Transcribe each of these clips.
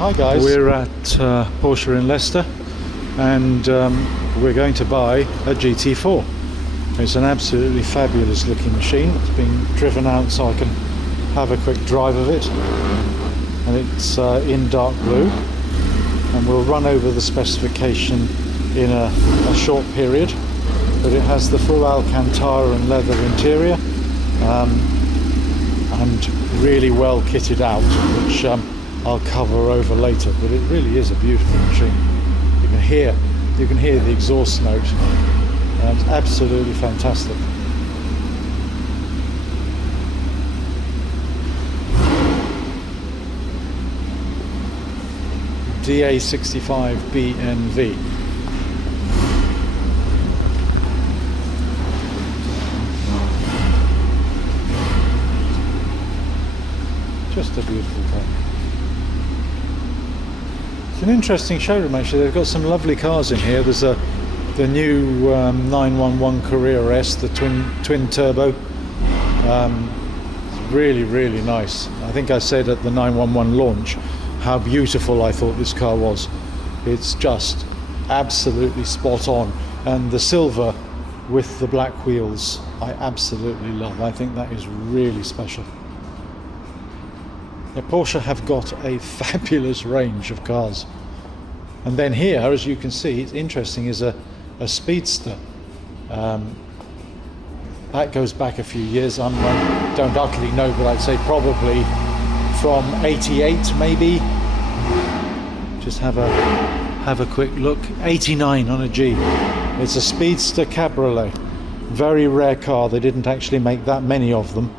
Hi guys, we're at Porsche in Leicester, and we're going to buy a GT4. It's an absolutely fabulous looking machine. It's been driven out so I can have a quick drive of it, and it's in dark blue, and we'll run over the specification in a short period. But it has the full Alcantara and leather interior, and really well kitted out, which I'll cover over later. But it really is a beautiful machine. You can hear the exhaust note. It's absolutely fantastic. DA65 BNV. Just a beautiful car. It's an interesting showroom actually. They've got some lovely cars in here. There's the new 911 Carrera S, the twin turbo. It's really nice. I think I said at the 911 launch how beautiful I thought this car was. It's just absolutely spot on, and the silver with the black wheels I absolutely love. I think that is really special. Now, Porsche have got a fabulous range of cars, and then here, as you can see, it's interesting, is a Speedster. That goes back a few years. I don't utterly know, but I'd say probably from 88 maybe. Just have a quick look. 89 on a G. It's a Speedster Cabriolet. Very rare car. They didn't actually make that many of them.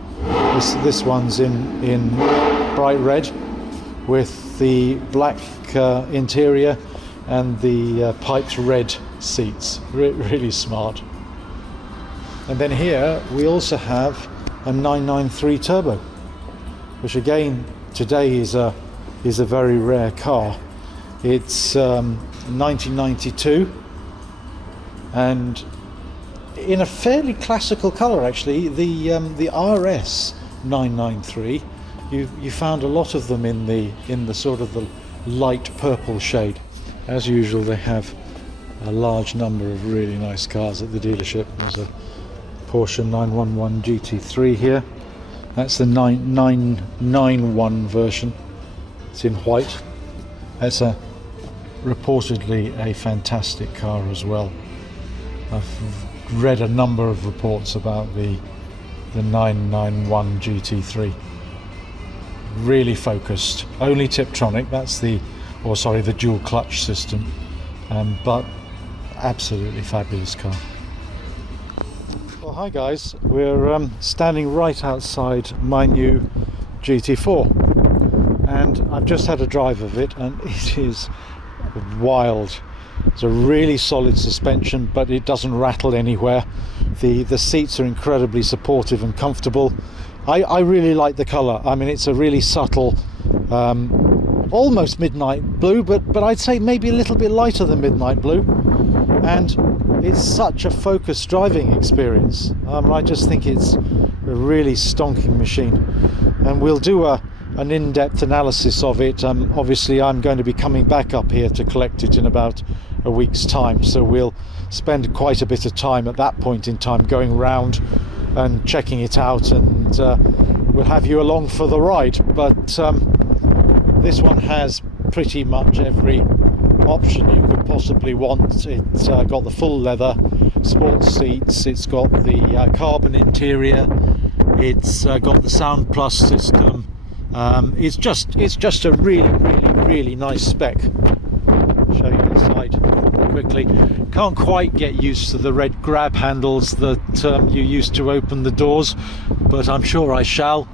This one's in bright red with the black interior and the piped red seats. Really smart. And then here we also have a 993 turbo, which again today is a very rare car. It's 1992 and in a fairly classical color actually. The RS 993, you found a lot of them in the sort of the light purple shade. As usual, they have a large number of really nice cars at the dealership. There's a Porsche 911 GT3 here. That's the 991 version. It's in white. It's reportedly a fantastic car as well. I've read a number of reports about the 991 GT3. Really focused, only Tiptronic. That's the dual clutch system, but absolutely fabulous car. Well, hi guys, we're standing right outside my new GT4, and I've just had a drive of it, and it is wild. It's a really solid suspension, but it doesn't rattle anywhere. The seats are incredibly supportive and comfortable. I really like the colour. I mean, it's a really subtle, almost midnight blue, but I'd say maybe a little bit lighter than midnight blue, and it's such a focused driving experience. I just think it's a really stonking machine, and we'll do an in-depth analysis of it. Obviously I'm going to be coming back up here to collect it in about a week's time, so we'll spend quite a bit of time at that point in time going round and checking it out, and we'll have you along for the ride. But this one has pretty much every option you could possibly want. It's got the full leather sports seats, it's got the carbon interior, it's got the Sound Plus system. It's just a really nice spec. Show you inside quickly. Can't quite get used to the red grab handles that you used to open the doors, but I'm sure I shall.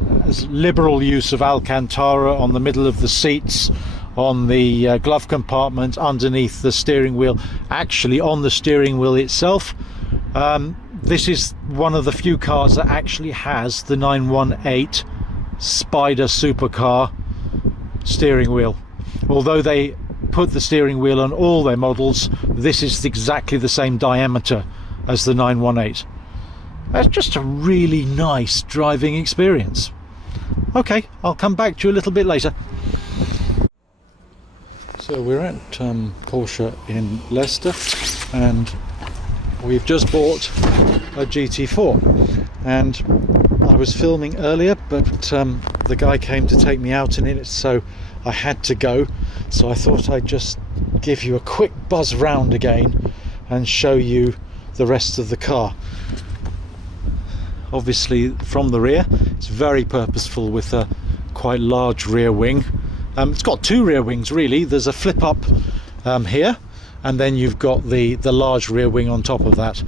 There's liberal use of Alcantara on the middle of the seats, on the glove compartment, underneath the steering wheel, actually on the steering wheel itself. This is one of the few cars that actually has the 918 Spider supercar steering wheel. Although they put the steering wheel on all their models, this is exactly the same diameter as the 918. That's just a really nice driving experience. Okay, I'll come back to you a little bit later. So we're at Porsche in Leicester, and we've just bought a GT4, and I was filming earlier, but the guy came to take me out in it, so I had to go. So I thought I'd just give you a quick buzz round again and show you the rest of the car. Obviously from the rear, it's very purposeful with a quite large rear wing. It's got two rear wings really. There's a flip up here, and then you've got the large rear wing on top of that.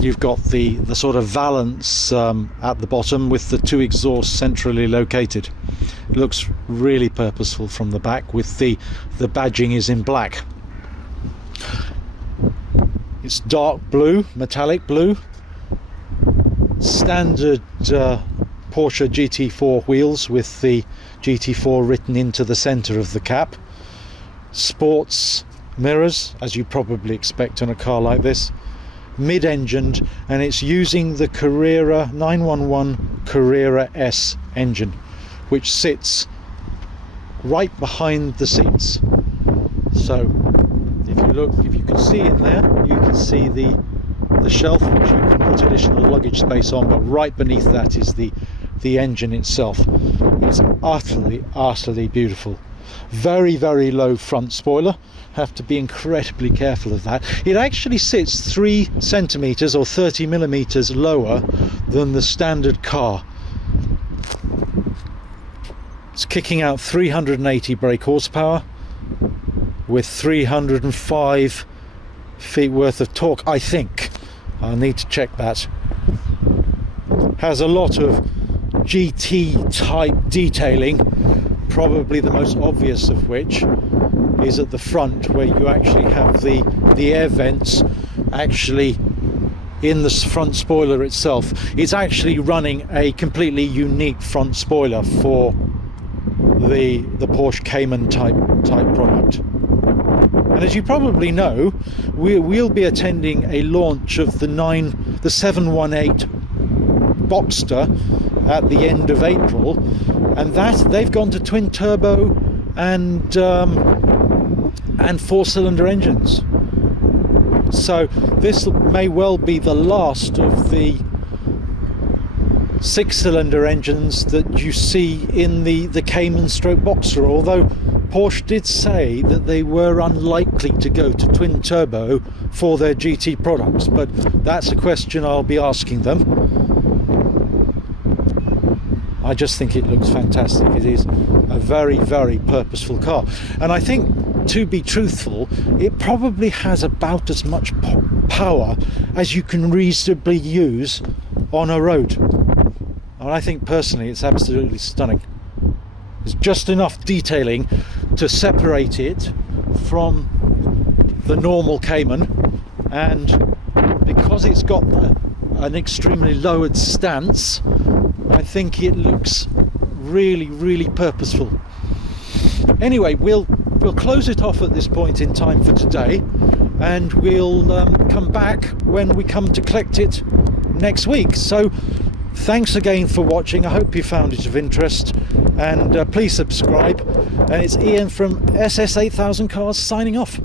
You've got the sort of valance at the bottom with the two exhausts centrally located. It looks really purposeful from the back, with the badging is in black. It's dark blue, metallic blue, standard Porsche GT4 wheels with the GT4 written into the center of the cap. Sports mirrors, as you probably expect on a car like this. Mid-engined, and it's using the Carrera 911 Carrera S engine, which sits right behind the seats. So if you can see in there, you can see the shelf which you can put additional luggage space on, but right beneath that is the engine itself. It's utterly beautiful. Very low front spoiler. Have to be incredibly careful of that. It actually sits 3 centimeters or 30 millimeters lower than the standard car. It's kicking out 380 brake horsepower with 305 feet worth of torque, I think. I need to check that. Has a lot of GT type detailing, probably the most obvious of which is at the front, where you actually have the air vents actually in the front spoiler itself. It's actually running a completely unique front spoiler for the Porsche Cayman type product. And as you probably know, we'll be attending a launch of the 718 Boxster at the end of April, and that they've gone to twin turbo and 4-cylinder engines. So this may well be the last of the 6-cylinder engines that you see in the Cayman stroke Boxster, although Porsche did say that they were unlikely to go to twin turbo for their GT products, but that's a question I'll be asking them. I just think it looks fantastic. It is a very purposeful car, and I think, to be truthful, it probably has about as much power as you can reasonably use on a road. And I think personally it's absolutely stunning. It's just enough detailing to separate it from the normal Cayman, and because it's got an extremely lowered stance, I think it looks really purposeful. Anyway, we'll close it off at this point in time for today, and we'll come back when we come to collect it next week. So thanks again for watching. I hope you found it of interest, and please subscribe. And it's Ian from SS8000 Cars signing off.